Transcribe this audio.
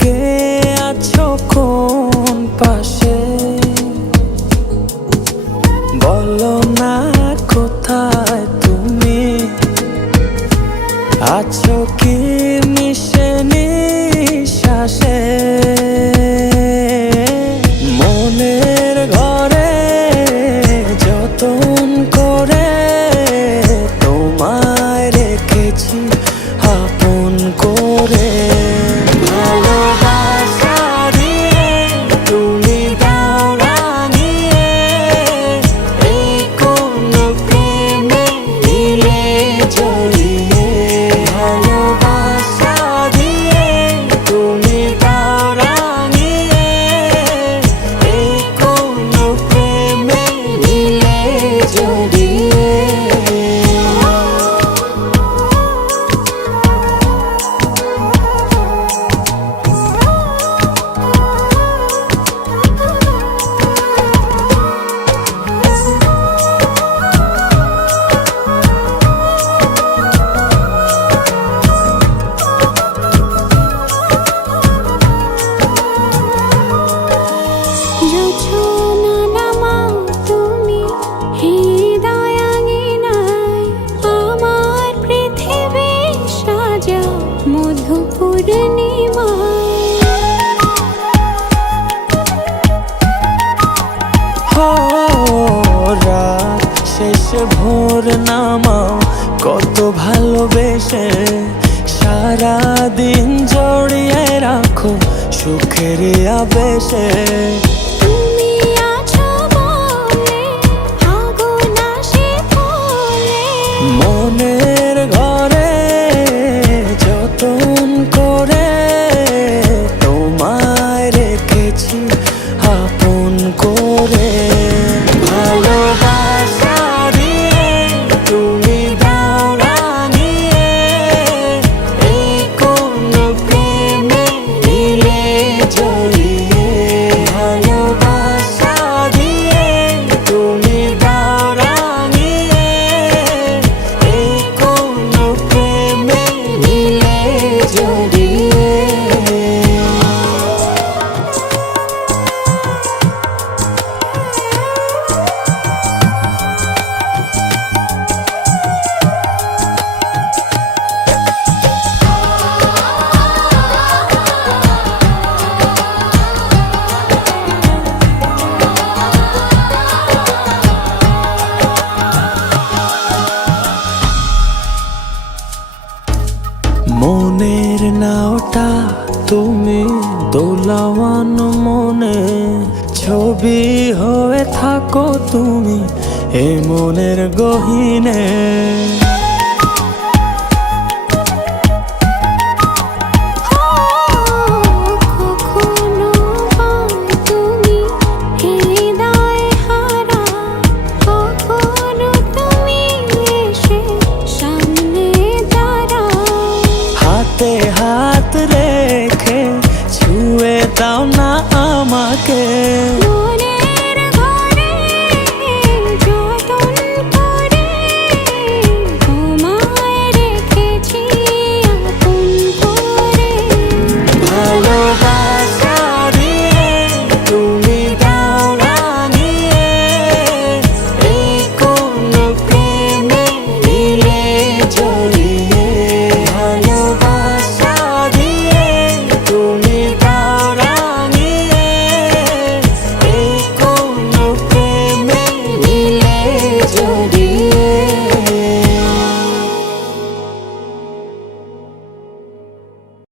কে আছো কোন পাশে, বলো না কোথায় তুমি আছো কি মিশে নিঃশ্বাসে। মনের ঘরে যতন করে তোমায় রেখেছি আপন করে। ভালোবাসা দিয়ে তুমি দাও রাঙিয়ে, এই কোন প্রেমে দিলে জড়িয়ে। ভালোবাসা দিয়ে তুমি দাও রাঙিয়ে, এই কোন প্রেমে দিলে জড়িয়ে। রাত শেষে ভোর নামাও কত ভালোবেসে, সারাদিন জড়িয়ে রাখো সুখের আবেশে। মনের ঘরে যতন করে তোমায় রেখেছি আপন করে। ভালোবাসা দিয়ে তুমি দাও রাঙিয়ে, এই কোন প্রেমে দিলে জড়িয়ে। ভালোবাসা দিয়ে তুমি দাও রাঙিয়ে, এই কোন প্রেমে দিলে জড়িয়ে। মনের নাওটা তুমি দোলাওয়ান মনে, ছবি হয়ে থাকো তুমি এ মনের গহীনে। হাতে হাত রেখে ছুঁয়ে দাও না আমাকে।